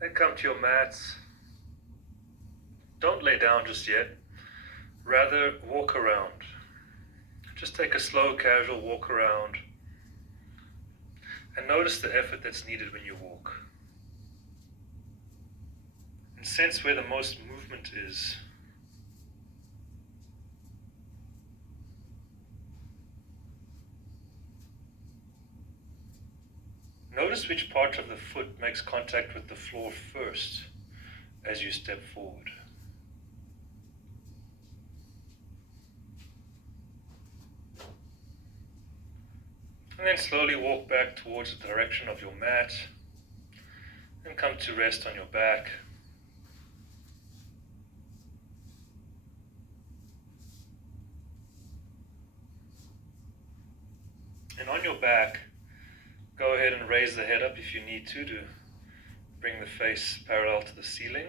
Then come to your mats. Don't lay down just yet. Rather, walk around. Just take a slow, casual walk around and notice the effort that's needed when you walk. And sense where the most movement is. Notice which part of the foot makes contact with the floor first as you step forward. And then slowly walk back towards the direction of your mat and come to rest on your back. And on your back, go ahead and raise the head up if you need to bring the face parallel to the ceiling.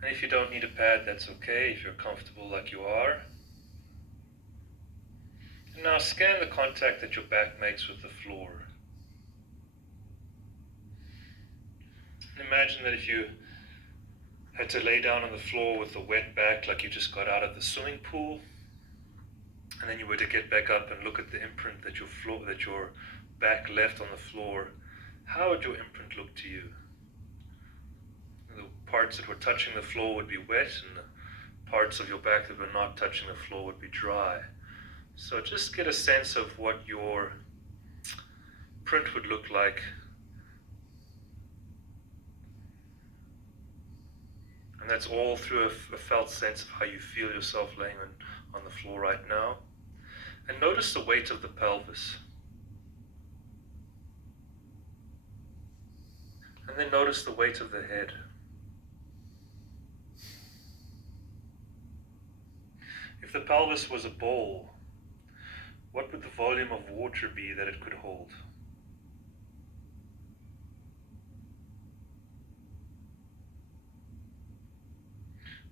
And if you don't need a pad, that's okay if you're comfortable like you are. And now scan the contact that your back makes with the floor. And imagine that if you had to lay down on the floor with a wet back like you just got out of the swimming pool, and then you were to get back up and look at the imprint that your back left on the floor, how would your imprint look to you? The parts that were touching the floor would be wet, and the parts of your back that were not touching the floor would be dry. So just get a sense of what your print would look like. And that's all through a felt sense of how you feel yourself laying on the floor right now. And notice the weight of the pelvis. And then notice the weight of the head. If the pelvis was a bowl, what would the volume of water be that it could hold?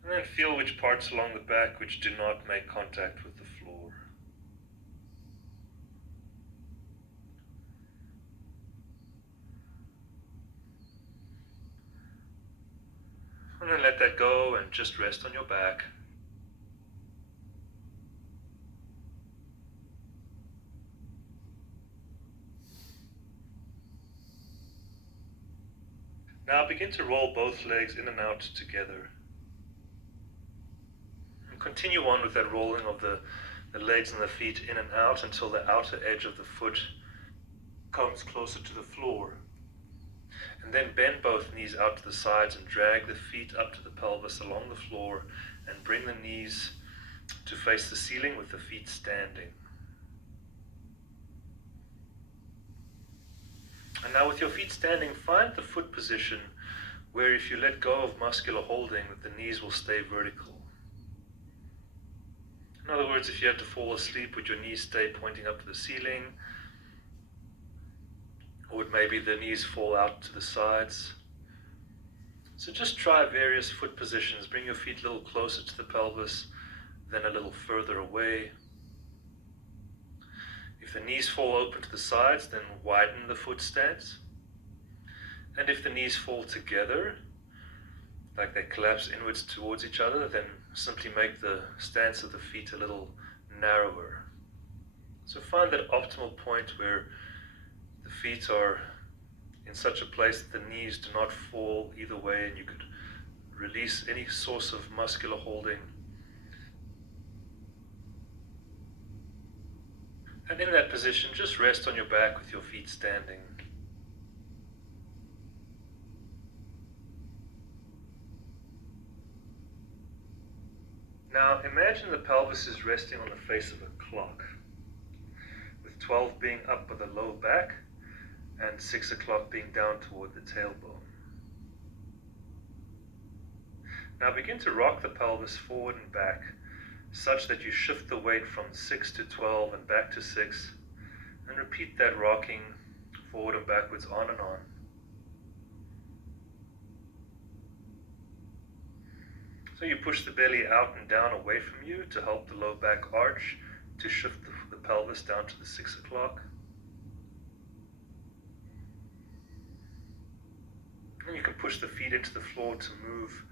And then feel which parts along the back which do not make contact with the floor. And then let that go and just rest on your back. Now begin to roll both legs in and out together. And continue on with that rolling of the legs and the feet in and out until the outer edge of the foot comes closer to the floor. And then bend both knees out to the sides and drag the feet up to the pelvis along the floor and bring the knees to face the ceiling with the feet standing. And now with your feet standing, find the foot position where if you let go of muscular holding, that the knees will stay vertical. In other words, if you had to fall asleep, would your knees stay pointing up to the ceiling? Or would maybe the knees fall out to the sides? So just try various foot positions. Bring your feet a little closer to the pelvis, then a little further away. If the knees fall open to the sides, then widen the foot stance. And if the knees fall together, like they collapse inwards towards each other, then simply make the stance of the feet a little narrower. So find that optimal point where the feet are in such a place that the knees do not fall either way, and you could release any source of muscular holding. And in that position, just rest on your back with your feet standing. Now imagine the pelvis is resting on the face of a clock, with 12 being up by the low back and 6 o'clock being down toward the tailbone. Now begin to rock the pelvis forward and back, such that you shift the weight from 6 to 12 and back to 6, and repeat that rocking forward and backwards on and on. So you push the belly out and down away from you to help the low back arch, to shift the pelvis down to the 6 o'clock. And you can push the feet into the floor to move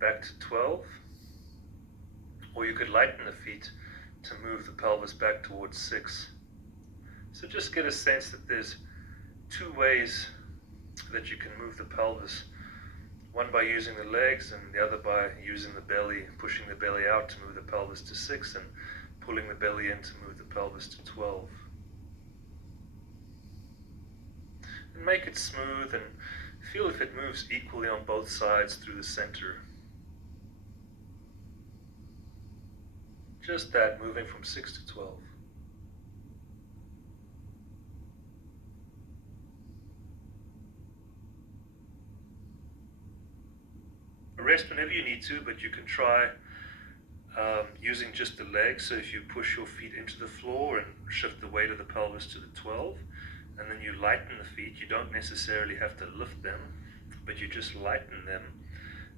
back to 12, or you could lighten the feet to move the pelvis back towards 6. So just get a sense that there's two ways that you can move the pelvis. One by using the legs, and the other by using the belly, pushing the belly out to move the pelvis to 6, and pulling the belly in to move the pelvis to 12. And make it smooth and feel if it moves equally on both sides through the center. Just that, moving from 6 to 12. Rest whenever you need to, but you can try using just the legs. So if you push your feet into the floor and shift the weight of the pelvis to the 12, and then you lighten the feet, you don't necessarily have to lift them, but you just lighten them,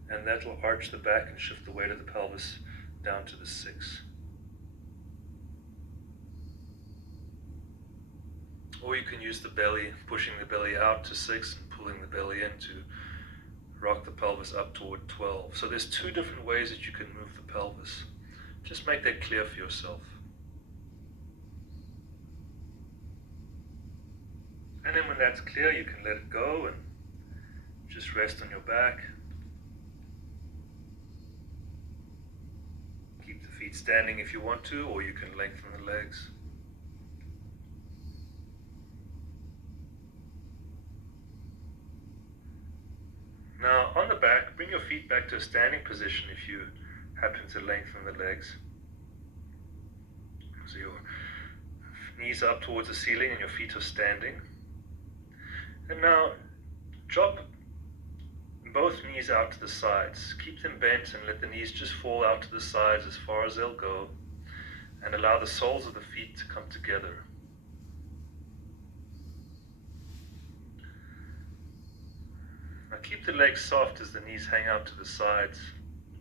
and that will arch the back and shift the weight of the pelvis down to the 6. Or you can use the belly, pushing the belly out to 6 and pulling the belly in to rock the pelvis up toward 12. So there's two different ways that you can move the pelvis. Just make that clear for yourself. And then when that's clear, you can let it go and just rest on your back. Keep the feet standing if you want to, or you can lengthen the legs. Now, on the back, bring your feet back to a standing position if you happen to lengthen the legs. So your knees are up towards the ceiling and your feet are standing. And now, drop both knees out to the sides. Keep them bent and let the knees just fall out to the sides as far as they'll go. And allow the soles of the feet to come together. Now keep the legs soft as the knees hang out to the sides,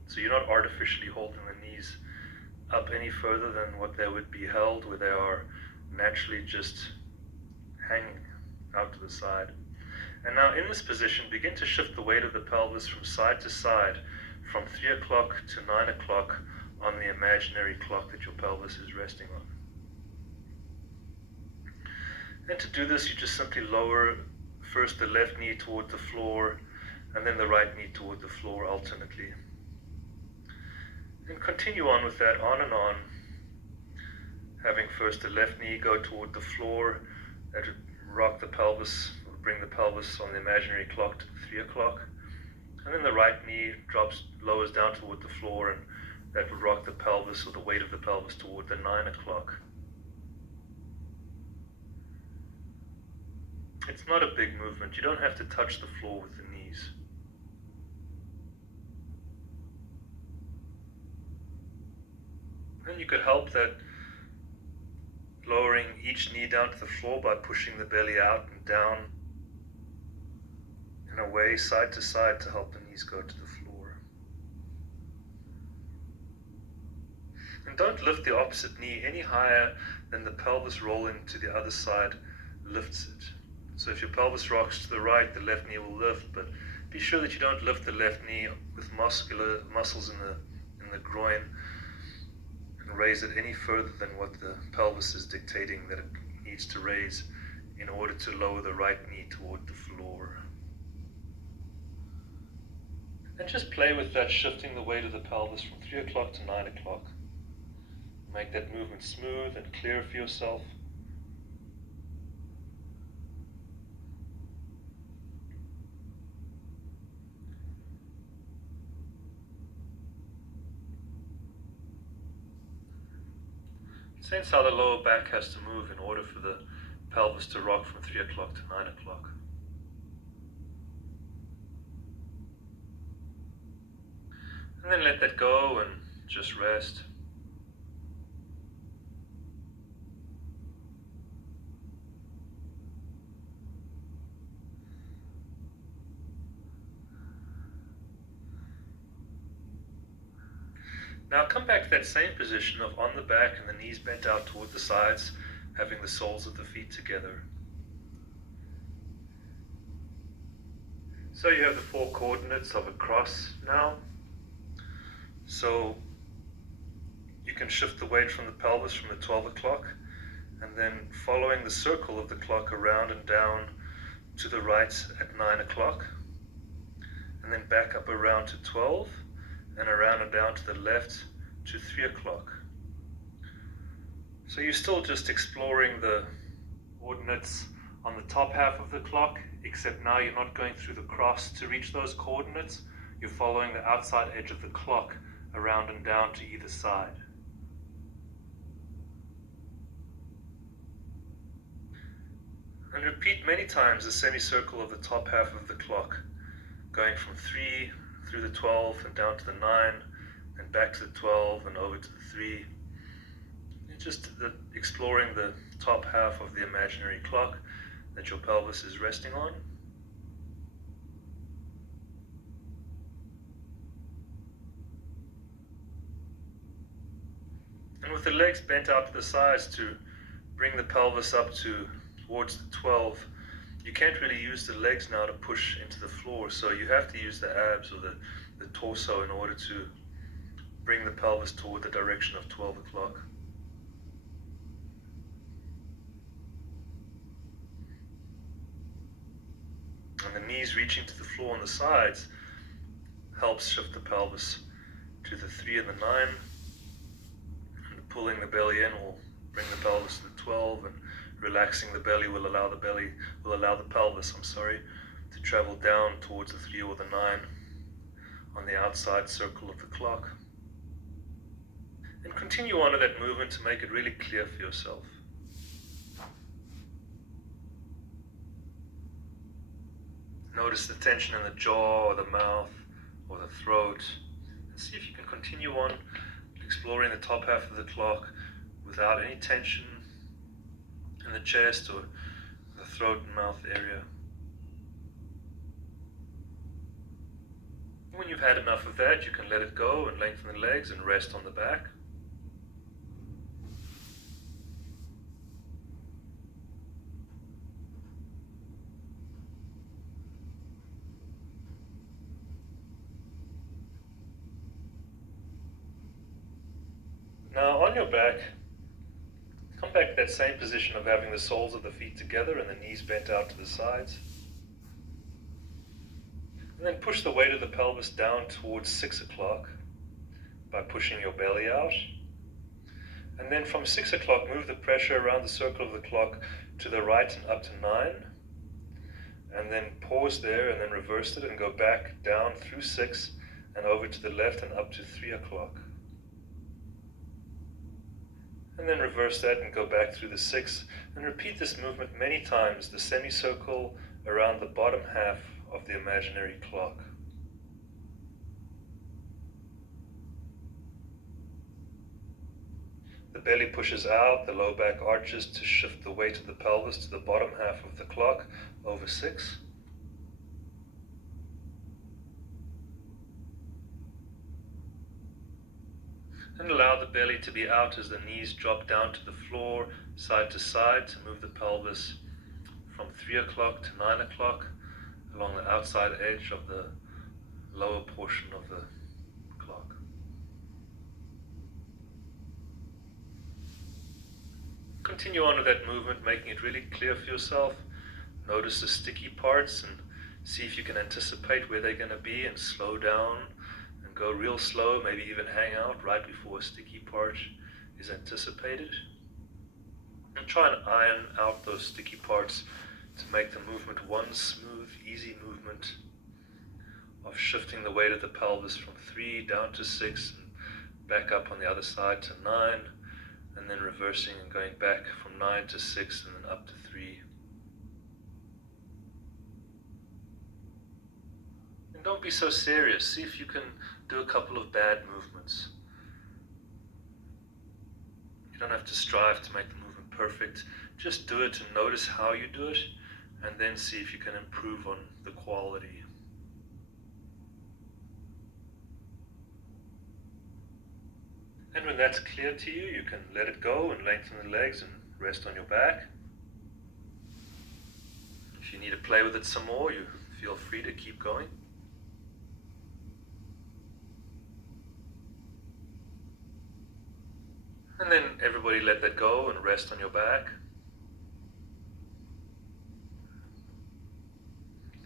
so you're not artificially holding the knees up any further than what they would be held, where they are naturally just hanging out to the side. And now in this position, begin to shift the weight of the pelvis from side to side, from 3 o'clock to 9 o'clock on the imaginary clock that your pelvis is resting on. And to do this, you just simply lower first the left knee toward the floor, and then the right knee toward the floor alternately. And continue on with that, on and on, having first the left knee go toward the floor, that would rock the pelvis, or bring the pelvis on the imaginary clock to 3 o'clock, and then the right knee lowers down toward the floor, and that would rock the pelvis, or the weight of the pelvis, toward the 9 o'clock. It's not a big movement. You don't have to touch the floor with the knees. And you could help that lowering each knee down to the floor by pushing the belly out and down in a way side to side to help the knees go to the floor. And don't lift the opposite knee any higher than the pelvis rolling to the other side lifts it. So if your pelvis rocks to the right, the left knee will lift, but be sure that you don't lift the left knee with muscles in the groin and raise it any further than what the pelvis is dictating that it needs to raise in order to lower the right knee toward the floor. And just play with that, shifting the weight of the pelvis from 3 o'clock to 9 o'clock. Make that movement smooth and clear for yourself. Sense how the lower back has to move in order for the pelvis to rock from 3 o'clock to 9 o'clock. And then let that go and just rest. Now come back to that same position of on the back and the knees bent out toward the sides, having the soles of the feet together. So you have the 4 coordinates of a cross now. So you can shift the weight from the pelvis from the 12 o'clock, and then following the circle of the clock around and down to the right at 9 o'clock, and then back up around to 12, and around and down to the left to 3 o'clock. So you're still just exploring the coordinates on the top half of the clock, except now you're not going through the cross to reach those coordinates. You're following the outside edge of the clock around and down to either side. And repeat many times the semicircle of the top half of the clock, going from 3 through the 12 and down to the 9, and back to the 12 and over to the 3. Just exploring the top half of the imaginary clock that your pelvis is resting on. And with the legs bent out to the sides to bring the pelvis up towards the 12, you can't really use the legs now to push into the floor, so you have to use the abs or the torso in order to bring the pelvis toward the direction of 12 o'clock. And the knees reaching to the floor on the sides helps shift the pelvis to the 3 and the 9. And pulling the belly in will bring the pelvis to the 12, and relaxing the belly will allow the pelvis, to travel down towards the 3 or the 9 on the outside circle of the clock. And continue on with that movement to make it really clear for yourself. Notice the tension in the jaw or the mouth or the throat, and see if you can continue on exploring the top half of the clock without any tension in the chest or the throat and mouth area. When you've had enough of that, you can let it go and lengthen the legs and rest on the back. Now on your back, come back to that same position of having the soles of the feet together and the knees bent out to the sides. And then push the weight of the pelvis down towards 6 o'clock by pushing your belly out. And then from 6 o'clock, move the pressure around the circle of the clock to the right and up to 9. And then pause there and then reverse it and go back down through 6 and over to the left and up to 3 o'clock. And then reverse that and go back through the 6, and repeat this movement many times, the semicircle around the bottom half of the imaginary clock. The belly pushes out, the low back arches to shift the weight of the pelvis to the bottom half of the clock over 6. And allow the belly to be out as the knees drop down to the floor, side to side, to move the pelvis from 3 o'clock to 9 o'clock along the outside edge of the lower portion of the clock. Continue on with that movement, making it really clear for yourself. Notice the sticky parts and see if you can anticipate where they're going to be, and slow down. Go real slow, maybe even hang out right before a sticky part is anticipated. And try and iron out those sticky parts to make the movement one smooth, easy movement of shifting the weight of the pelvis from 3 down to 6 and back up on the other side to 9, and then reversing and going back from 9 to 6 and then up to 3. And don't be so serious. See if you can do a couple of bad movements. You don't have to strive to make the movement perfect. Just do it and notice how you do it, and then see if you can improve on the quality. And when that's clear to you, you can let it go and lengthen the legs and rest on your back. If you need to play with it some more, you feel free to keep going. And then everybody let that go and rest on your back.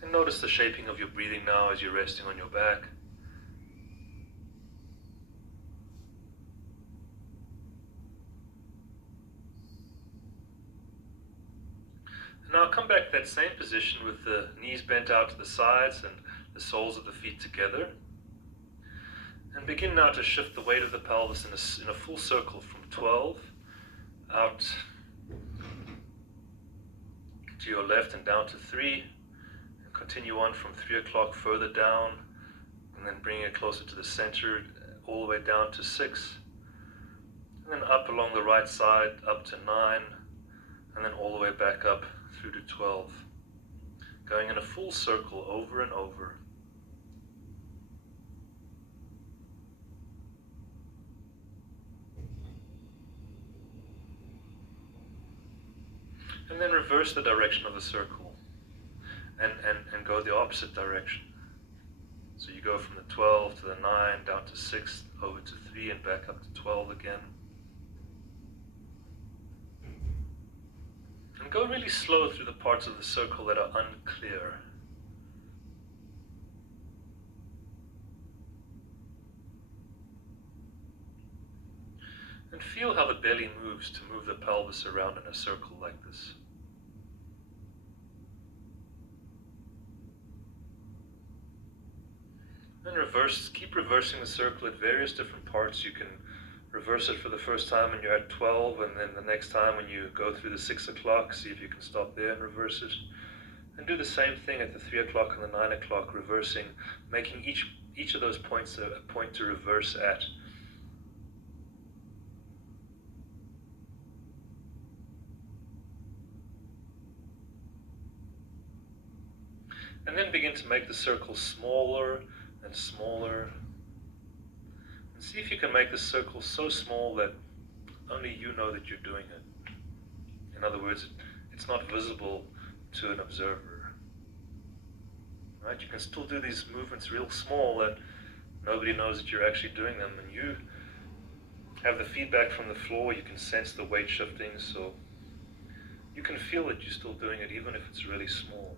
And notice the shaping of your breathing now as you're resting on your back. And now come back to that same position with the knees bent out to the sides and the soles of the feet together. And begin now to shift the weight of the pelvis in a full circle from 12 out to your left and down to 3. And continue on from 3 o'clock further down, and then bring it closer to the center all the way down to 6. And then up along the right side up to 9, and then all the way back up through to 12. Going in a full circle over and over. And then reverse the direction of the circle and go the opposite direction. So you go from the 12 to the 9, down to 6, over to 3, and back up to 12 again. And go really slow through the parts of the circle that are unclear. And feel how the belly moves to move the pelvis around in a circle like this. And keep reversing the circle at various different parts. You can reverse it for the first time when you're at 12, and then the next time when you go through the 6 o'clock, see if you can stop there and reverse it. And do the same thing at the 3 o'clock and the 9 o'clock, reversing, making each of those points a point to reverse at. And then begin to make the circle smaller and smaller. And see if you can make the circle so small that only you know that you're doing it. In other words, it's not visible to an observer. Right? You can still do these movements real small that nobody knows that you're actually doing them, and you have the feedback from the floor. You can sense the weight shifting, so you can feel that you're still doing it even if it's really small.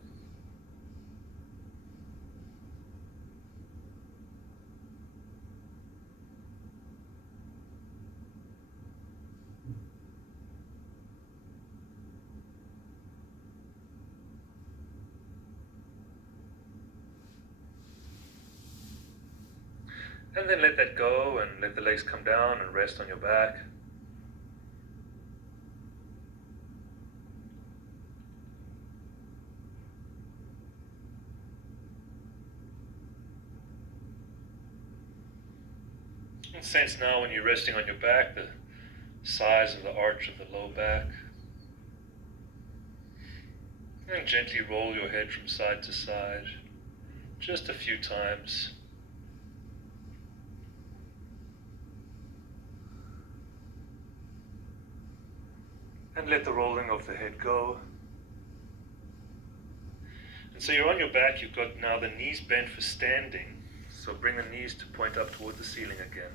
And then let that go and let the legs come down and rest on your back. And sense now when you're resting on your back the size of the arch of the low back. And gently roll your head from side to side, just a few times. And let the rolling of the head go. And so you're on your back, you've got now the knees bent for standing. So bring the knees to point up toward the ceiling again.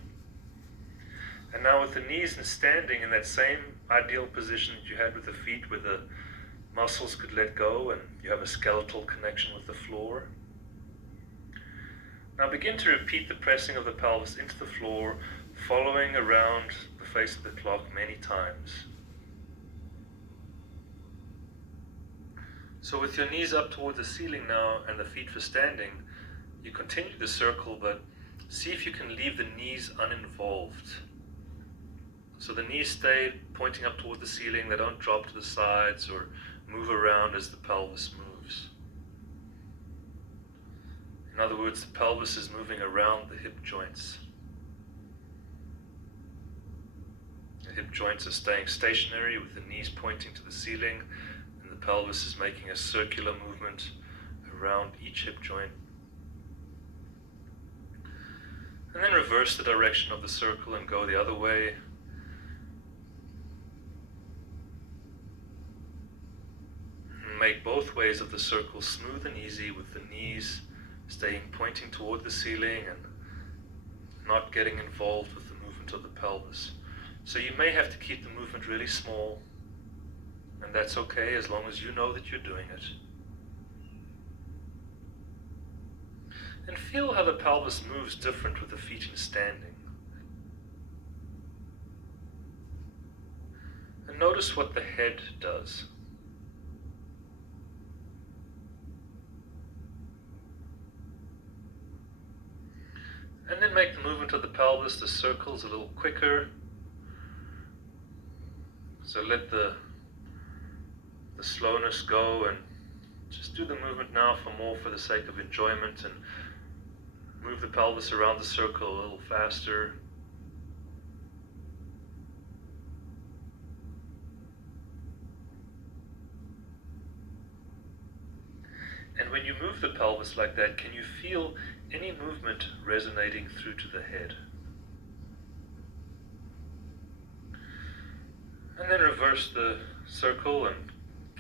And now with the knees and standing in that same ideal position that you had with the feet, where the muscles could let go and you have a skeletal connection with the floor. Now begin to repeat the pressing of the pelvis into the floor, following around the face of the clock many times. So with your knees up toward the ceiling now and the feet for standing, you continue the circle, but see if you can leave the knees uninvolved. So the knees stay pointing up toward the ceiling, they don't drop to the sides or move around as the pelvis moves. In other words, the pelvis is moving around the hip joints. The hip joints are staying stationary with the knees pointing to the ceiling, and the pelvis is making a circular movement around each hip joint. And then reverse the direction of the circle and go the other way. make both ways of the circle smooth and easy, with the knees staying pointing toward the ceiling and not getting involved with the movement of the pelvis. So you may have to keep the movement really small, and that's okay as long as you know that you're doing it. And feel how the pelvis moves different with the feet in standing. And notice what the head does. And then make the movement of the pelvis, the circles, a little quicker. So let the slowness go and just do the movement now for the sake of enjoyment, and move the pelvis around the circle a little faster. And when you move the pelvis like that, can you feel any movement resonating through to the head? And then reverse the circle and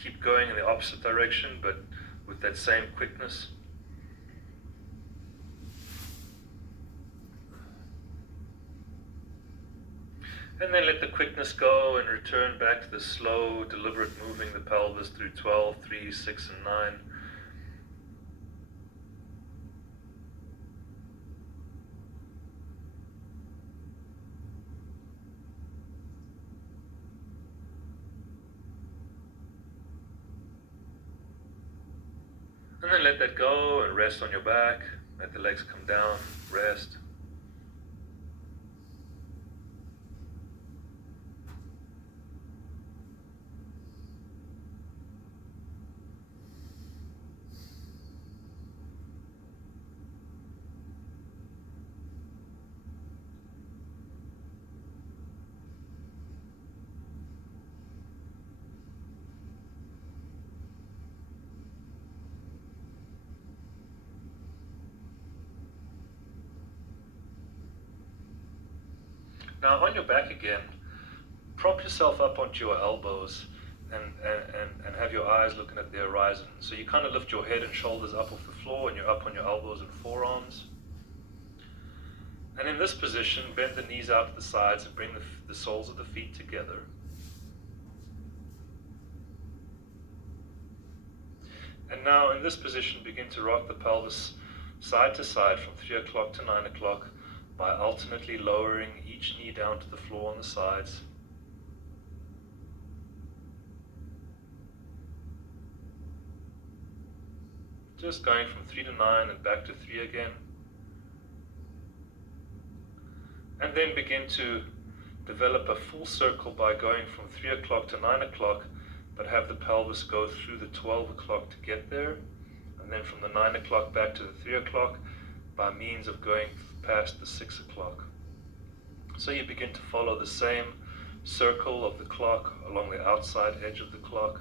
keep going in the opposite direction, but with that same quickness. And then let the quickness go and return back to the slow, deliberate moving the pelvis through 12, 3, 6, and 9. And then let that go and rest on your back. Let the legs come down, rest. Now on your back again, prop yourself up onto your elbows and have your eyes looking at the horizon. So you kind of lift your head and shoulders up off the floor, and you're up on your elbows and forearms. And in this position, bend the knees out to the sides and bring the soles of the feet together. And now in this position, begin to rock the pelvis side to side from 3 o'clock to 9 o'clock by alternately lowering each knee down to the floor on the sides. Just going from 3 to 9 and back to 3 again. And then begin to develop a full circle by going from 3 o'clock to 9 o'clock, but have the pelvis go through the 12 o'clock to get there. And then from the 9 o'clock back to the 3 o'clock by means of going past the 6 o'clock. So you begin to follow the same circle of the clock along the outside edge of the clock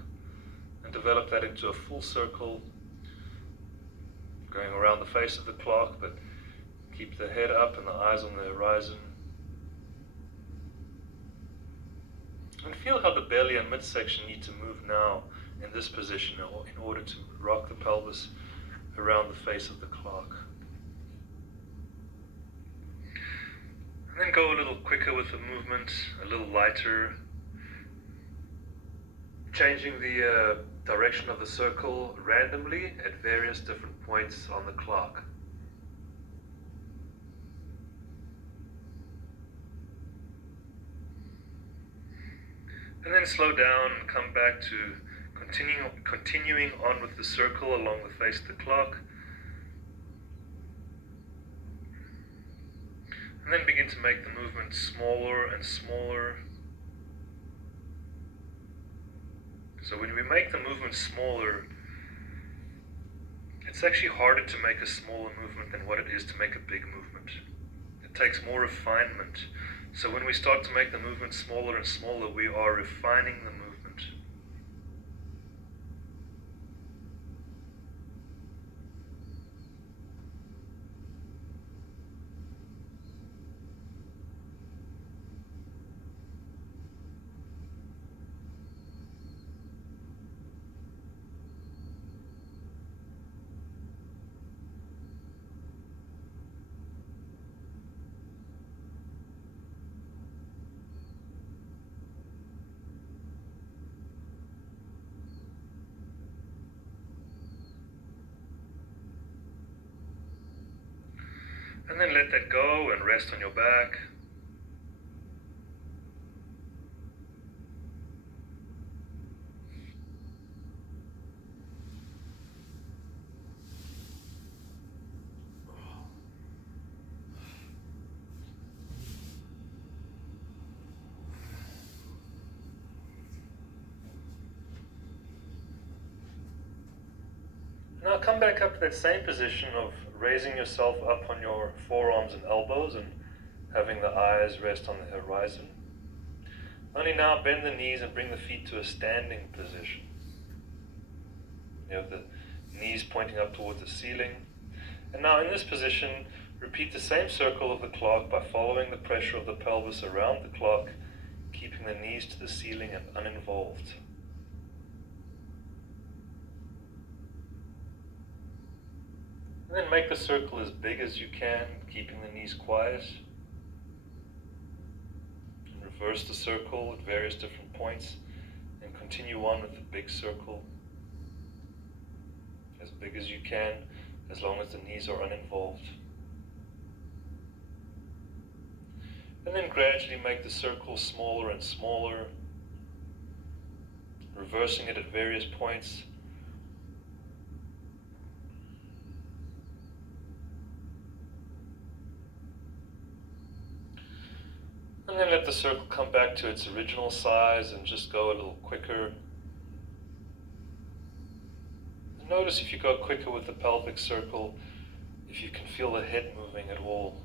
and develop that into a full circle, going around the face of the clock, but keep the head up and the eyes on the horizon. And feel how the belly and midsection need to move now in this position in order to rock the pelvis around the face of the clock. And then go a little quicker with the movement, a little lighter, changing the direction of the circle randomly at various different points on the clock. And then slow down and come back to continuing on with the circle along the face of the clock. And then begin to make the movement smaller and smaller. So when we make the movement smaller, it's actually harder to make a smaller movement than what it is to make a big movement. It takes more refinement. So when we start to make the movement smaller and smaller, we are refining the movement. And then let that go and rest on your back. Now come back up to that same position of raising yourself up on your forearms and elbows and having the eyes rest on the horizon. Only now bend the knees and bring the feet to a standing position. You have the knees pointing up towards the ceiling. And now in this position, repeat the same circle of the clock by following the pressure of the pelvis around the clock, keeping the knees to the ceiling and uninvolved. And then make the circle as big as you can, keeping the knees quiet. And reverse the circle at various different points and continue on with the big circle. As big as you can, as long as the knees are uninvolved. And then gradually make the circle smaller and smaller, reversing it at various points. And then let the circle come back to its original size and just go a little quicker. And notice if you go quicker with the pelvic circle, if you can feel the head moving at all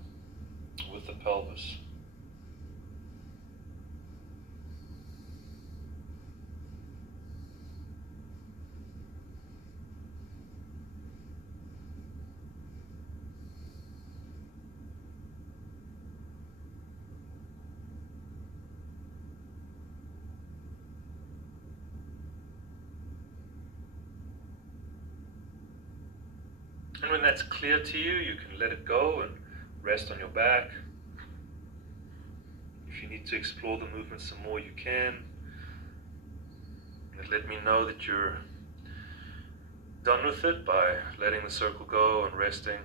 with the pelvis. And when that's clear to you, you can let it go and rest on your back. If you need to explore the movement some more, you can. And let me know that you're done with it by letting the circle go and resting.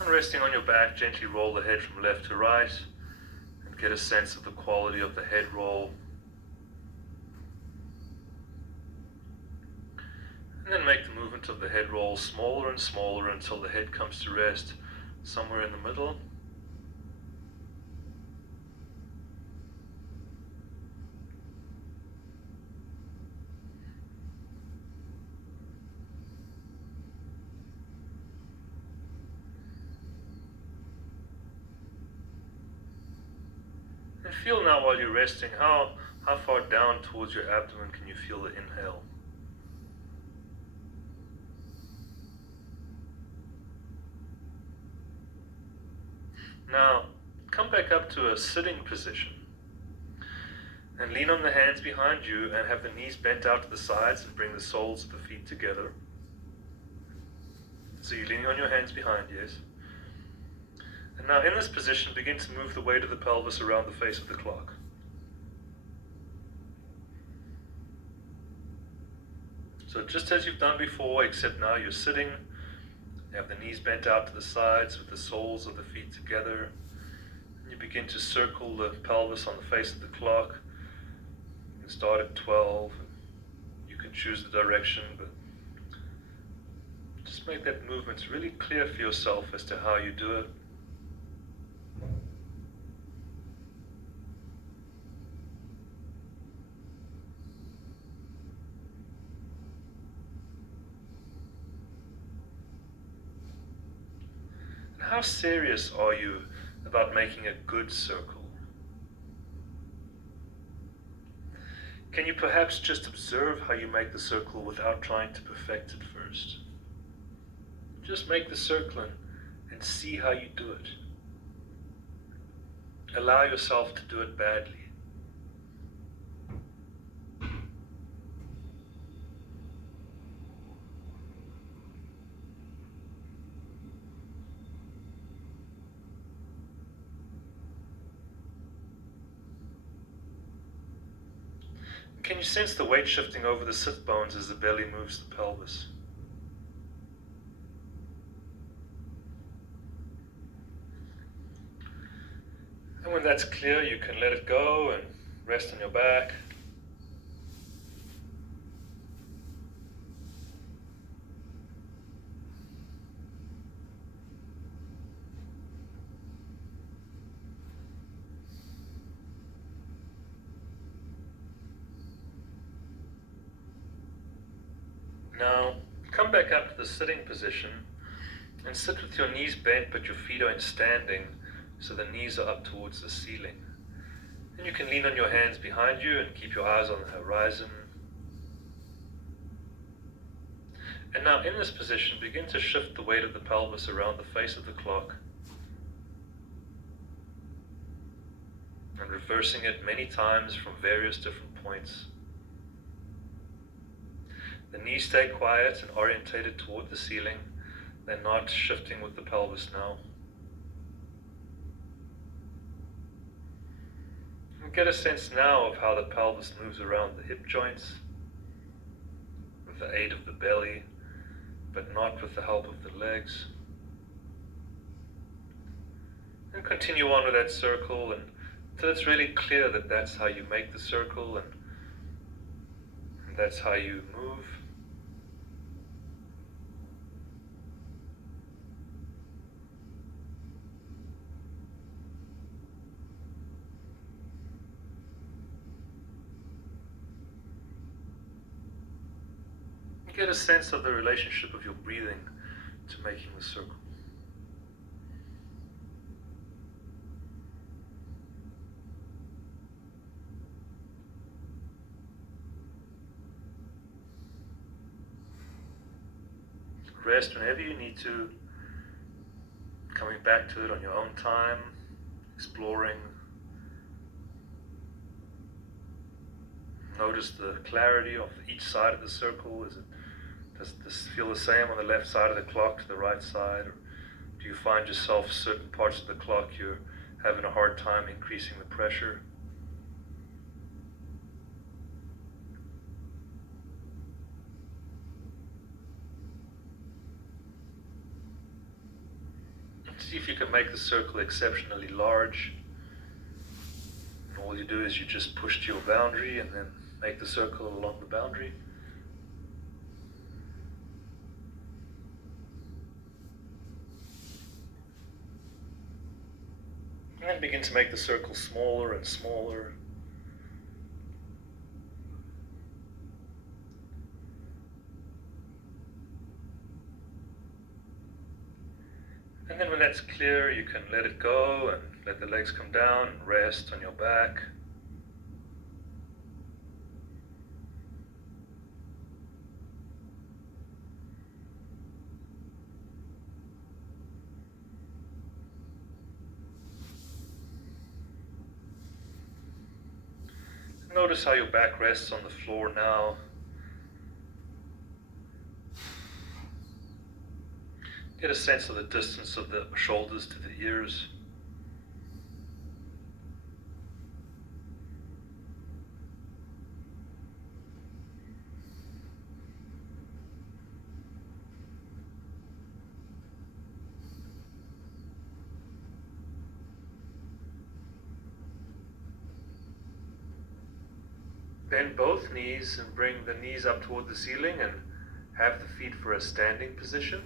And resting on your back, gently roll the head from left to right and get a sense of the quality of the head roll. And then make the movement of the head roll smaller and smaller until the head comes to rest somewhere in the middle. And feel now while you're resting, how far down towards your abdomen can you feel the inhale? Now, come back up to a sitting position and lean on the hands behind you and have the knees bent out to the sides and bring the soles of the feet together. So you're leaning on your hands behind, yes? And now in this position, begin to move the weight of the pelvis around the face of the clock. So just as you've done before, except now you're sitting. You have the knees bent out to the sides with the soles of the feet together. And you begin to circle the pelvis on the face of the clock. You can start at 12. You can choose the direction, but just make that movement really clear for yourself as to how you do it. How serious are you about making a good circle? Can you perhaps just observe how you make the circle without trying to perfect it first? Just make the circle and see how you do it. Allow yourself to do it badly. Can you sense the weight shifting over the sit bones as the belly moves the pelvis? And when that's clear, you can let it go and rest on your back. Now, come back up to the sitting position and sit with your knees bent but your feet are in standing, so the knees are up towards the ceiling. And you can lean on your hands behind you and keep your eyes on the horizon. And now in this position, begin to shift the weight of the pelvis around the face of the clock and reversing it many times from various different points. The knees stay quiet and orientated toward the ceiling. They're not shifting with the pelvis now. And get a sense now of how the pelvis moves around the hip joints with the aid of the belly, but not with the help of the legs. And continue on with that circle until it's really clear that that's how you make the circle and that's how you move. Get a sense of the relationship of your breathing to making the circle. Rest whenever you need to, coming back to it on your own time, exploring. Notice the clarity of each side of the circle. Does this feel the same on the left side of the clock to the right side? Or do you find yourself certain parts of the clock you're having a hard time increasing the pressure? See if you can make the circle exceptionally large. And all you do is you just push to your boundary and then make the circle along the boundary. And then begin to make the circle smaller and smaller. And then when that's clear, you can let it go and let the legs come down and rest on your back. Notice how your back rests on the floor now. Get a sense of the distance of the shoulders to the ears. Bend both knees and bring the knees up toward the ceiling and have the feet for a standing position.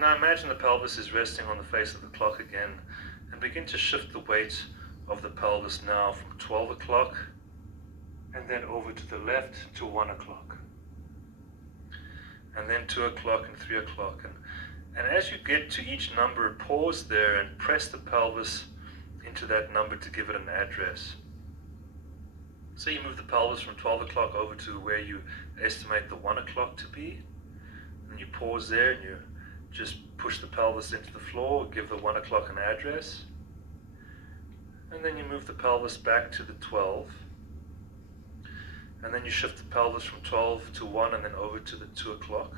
Now imagine the pelvis is resting on the face of the clock again, and begin to shift the weight of the pelvis now from 12 o'clock and then over to the left to 1 o'clock. And then 2 o'clock and 3 o'clock. And as you get to each number, pause there and press the pelvis into that number to give it an address. So you move the pelvis from 12 o'clock over to where you estimate the 1 o'clock to be. And you pause there and you just push the pelvis into the floor, give the 1 o'clock an address. And then you move the pelvis back to the 12. And then you shift the pelvis from 12 to 1 and then over to the 2 o'clock.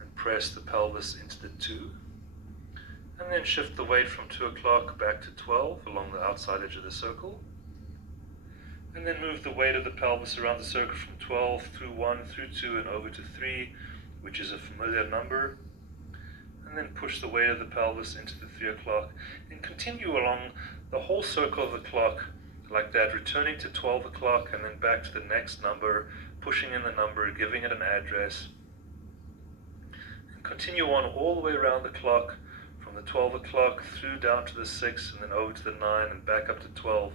And press the pelvis into the 2. And then shift the weight from 2 o'clock back to 12 along the outside edge of the circle. And then move the weight of the pelvis around the circle from 12 through 1, through 2 and over to 3, which is a familiar number. And then push the weight of the pelvis into the 3 o'clock and continue along the whole circle of the clock like that, returning to 12 o'clock and then back to the next number, pushing in the number, giving it an address. And continue on all the way around the clock from the 12 o'clock through down to the 6 and then over to the 9 and back up to 12.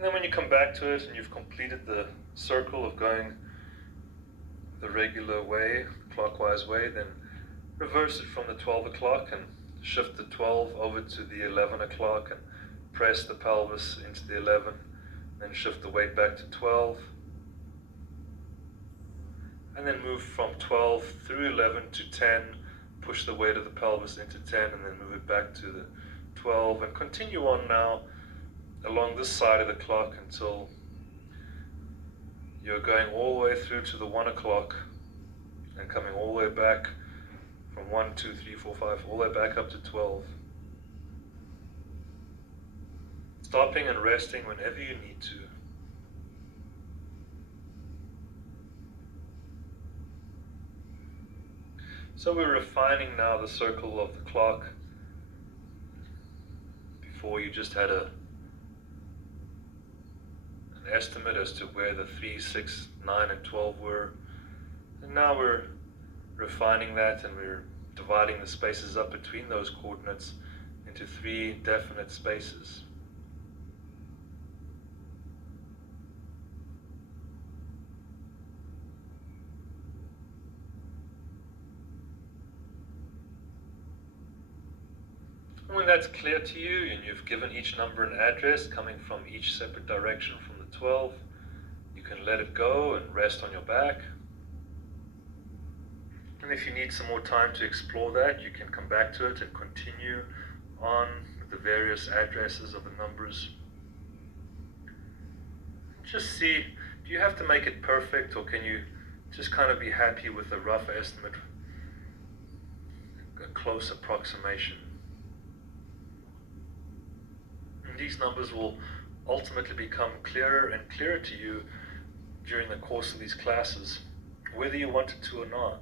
And then when you come back to it and you've completed the circle of going the regular way, clockwise way, then reverse it from the 12 o'clock and shift the 12 over to the 11 o'clock and press the pelvis into the 11, then shift the weight back to 12. And then move from 12 through 11 to 10, push the weight of the pelvis into 10 and then move it back to the 12 and continue on now along this side of the clock until you're going all the way through to the 1 o'clock and coming all the way back from 1, 2, 3, 4, 5, all the way back up to 12. Stopping and resting whenever you need to. So we're refining now the circle of the clock. Before you just had an estimate as to where the 3, 6, 9 and 12 were. And now we're refining that and we're dividing the spaces up between those coordinates into 3 definite spaces. When that's clear to you and you've given each number an address coming from each separate direction from the 12, you can let it go and rest on your back. And if you need some more time to explore that, you can come back to it and continue on with the various addresses of the numbers. Just see, do you have to make it perfect, or can you just kind of be happy with a rough estimate, a close approximation? These numbers will ultimately become clearer and clearer to you during the course of these classes, whether you wanted to or not.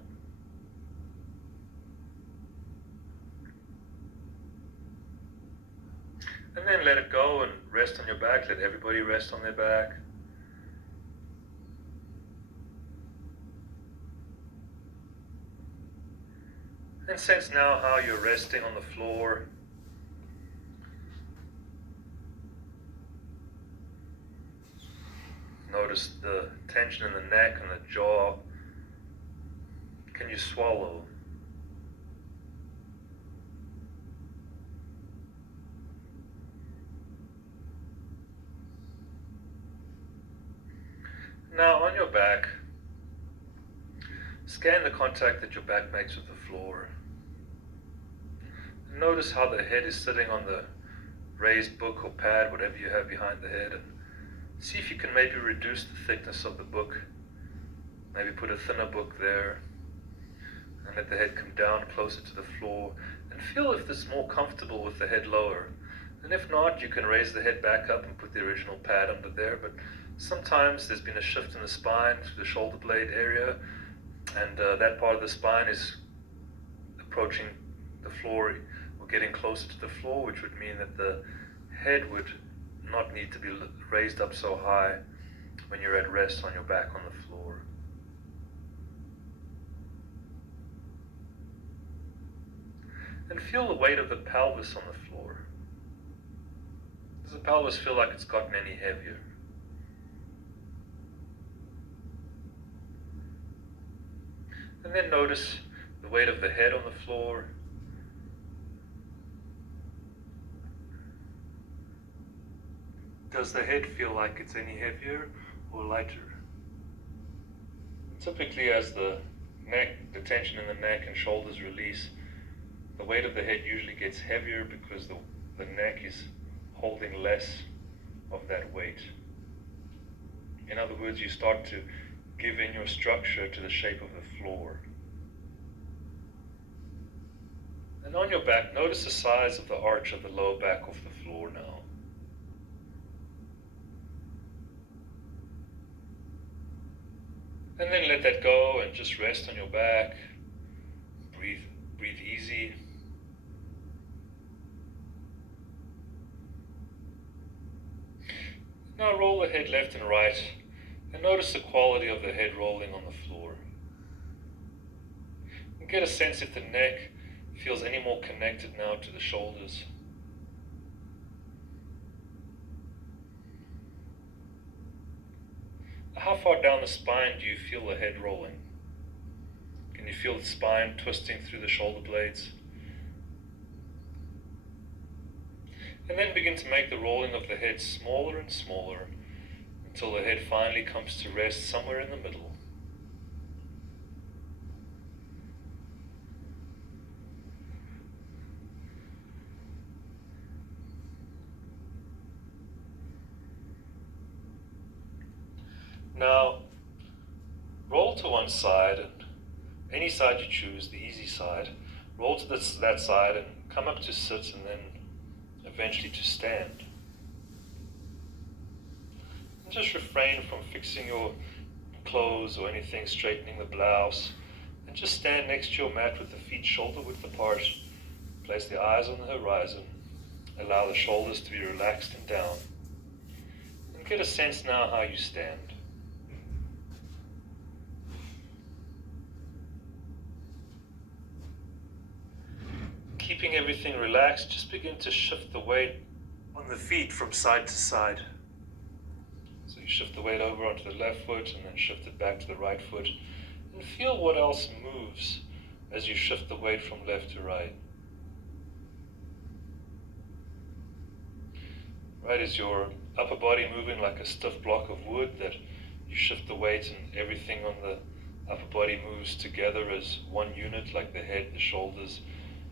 And then let it go and rest on your back. Let everybody rest on their back. And sense now how you're resting on the floor. Notice the tension in the neck and the jaw. Can you swallow? Now on your back, scan the contact that your back makes with the floor. Notice how the head is sitting on the raised book or pad, whatever you have behind the head, and see if you can maybe reduce the thickness of the book. Maybe put a thinner book there and let the head come down closer to the floor and feel if this is more comfortable with the head lower. And if not, you can raise the head back up and put the original pad under there. But sometimes there's been a shift in the spine through the shoulder blade area, And that part of the spine is approaching the floor or getting closer to the floor, which would mean that the head would not need to be raised up so high when you're at rest on your back on the floor. And feel the weight of the pelvis on the floor. Does the pelvis feel like it's gotten any heavier? And then notice the weight of the head on the floor. Does the head feel like it's any heavier or lighter? Typically, as the tension in the neck and shoulders release, the weight of the head usually gets heavier because the neck is holding less of that weight. In other words, you start to give in your structure to the shape of the floor. And on your back, notice the size of the arch of the lower back of the floor now. And then let that go and just rest on your back. Breathe easy. Now roll the head left and right and notice the quality of the head rolling on the floor. And get a sense if the neck feels any more connected now to the shoulders. How far down the spine do you feel the head rolling? Can you feel the spine twisting through the shoulder blades? And then begin to make the rolling of the head smaller and smaller until the head finally comes to rest somewhere in the middle. Now, roll to one side, and any side you choose, the easy side, roll to that side and come up to sit and then eventually to stand. And just refrain from fixing your clothes or anything, straightening the blouse, and just stand next to your mat with the feet shoulder width apart. Place the eyes on the horizon. Allow the shoulders to be relaxed and down. And get a sense now how you stand. Keeping everything relaxed, just begin to shift the weight on the feet from side to side. So you shift the weight over onto the left foot and then shift it back to the right foot. And feel what else moves as you shift the weight from left to right. Right, is your upper body moving like a stiff block of wood that you shift the weight and everything on the upper body moves together as one unit, like the head, the shoulders,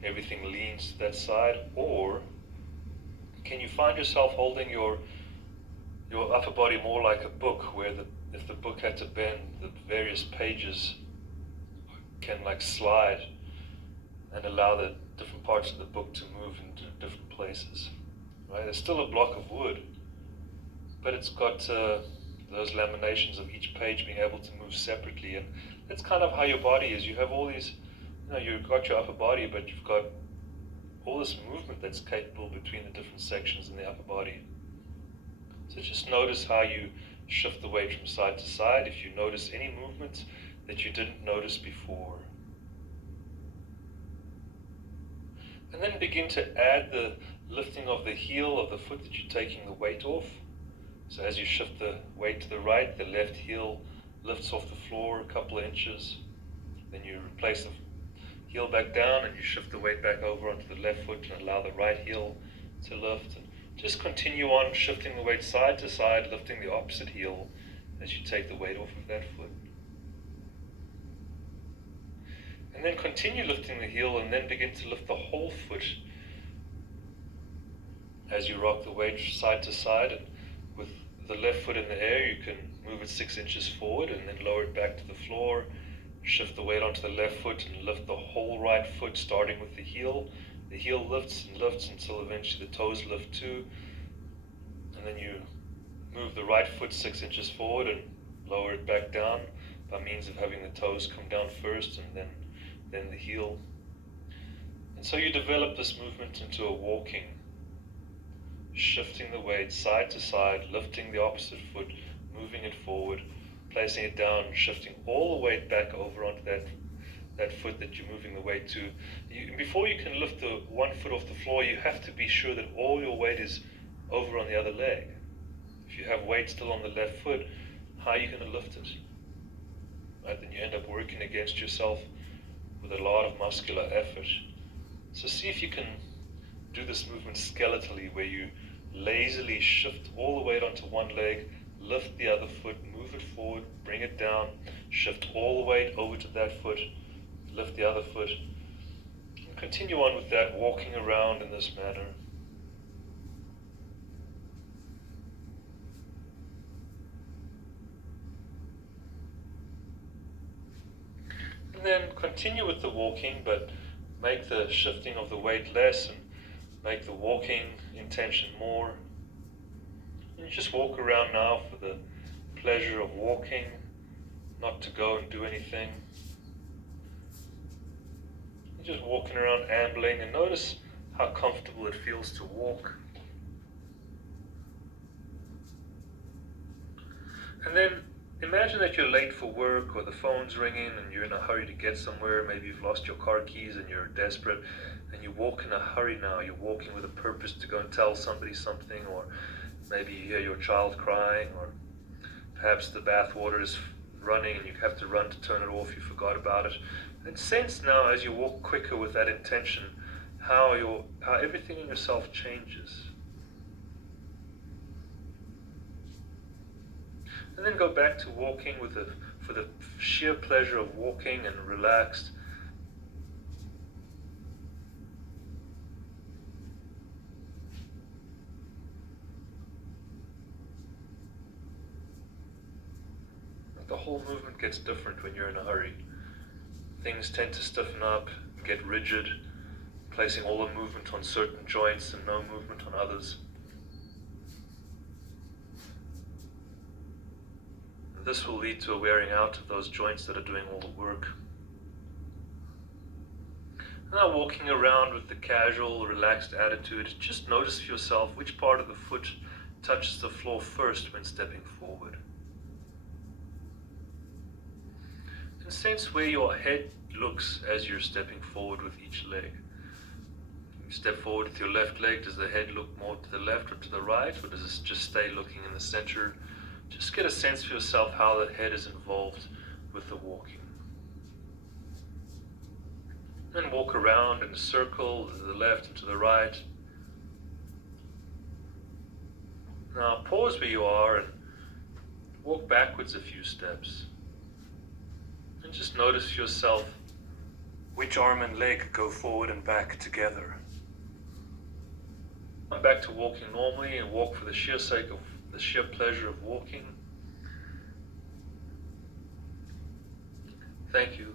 everything leans to that side? Or can you find yourself holding your upper body more like a book, where if the book had to bend, the various pages can like slide and allow the different parts of the book to move into different places? Right? It's still a block of wood, but it's got those laminations of each page being able to move separately, and that's kind of how your body is. You have all these, you've got your upper body, but you've got all this movement that's capable between the different sections in the upper body. So just notice how you shift the weight from side to side, if you notice any movement that you didn't notice before. And then begin to add the lifting of the heel of the foot that you're taking the weight off. So as you shift the weight to the right, the left heel lifts off the floor a couple of inches. Then you replace the heel back down and you shift the weight back over onto the left foot and allow the right heel to lift. And just continue on shifting the weight side to side, lifting the opposite heel as you take the weight off of that foot. And then continue lifting the heel and then begin to lift the whole foot as you rock the weight side to side. And with the left foot in the air, you can move it 6 inches forward and then lower it back to the floor. Shift the weight onto the left foot and lift the whole right foot, starting with the heel. The heel lifts and lifts until eventually the toes lift too. And then you move the right foot 6 inches forward and lower it back down. by means of having the toes come down first and then the heel. And so you develop this movement into a walking, shifting the weight side to side, lifting the opposite foot, moving it forward, placing it down, shifting all the weight back over onto that foot that you're moving the weight to. Before you can lift the one foot off the floor, you have to be sure that all your weight is over on the other leg. If you have weight still on the left foot, how are you going to lift it? Right? Then you end up working against yourself with a lot of muscular effort. So see if you can do this movement skeletally, where you lazily shift all the weight onto one leg, lift the other foot, move it forward, bring it down, shift all the weight over to that foot, lift the other foot, and continue on with that, walking around in this manner. And then continue with the walking, but make the shifting of the weight less and make the walking intention more. And you just walk around now for the pleasure of walking, not to go and do anything. You're just walking around, ambling, and notice how comfortable it feels to walk. And then imagine that you're late for work, or the phone's ringing and you're in a hurry to get somewhere. Maybe you've lost your car keys and you're desperate, and you walk in a hurry now. You're walking with a purpose to go and tell somebody something, or maybe you hear your child crying, or perhaps the bath water is running and you have to run to turn it off, you forgot about it. And sense now, as you walk quicker with that intention, how everything in yourself changes. And then go back to walking for the sheer pleasure of walking and relaxed. The whole movement gets different when you're in a hurry. Things tend to stiffen up, get rigid, placing all the movement on certain joints and no movement on others. This will lead to a wearing out of those joints that are doing all the work. Now, walking around with the casual, relaxed attitude, just notice for yourself which part of the foot touches the floor first when stepping forward. And sense where your head looks as you're stepping forward with each leg. You step forward with your left leg, does the head look more to the left or to the right, or does it just stay looking in the center? Just get a sense for yourself how the head is involved with the walking. And walk around in a circle to the left and to the right. Now pause where you are and walk backwards a few steps. And just notice for yourself which arm and leg go forward and back together. Come back to walking normally and walk for the sheer sake of the sheer pleasure of walking. Thank you.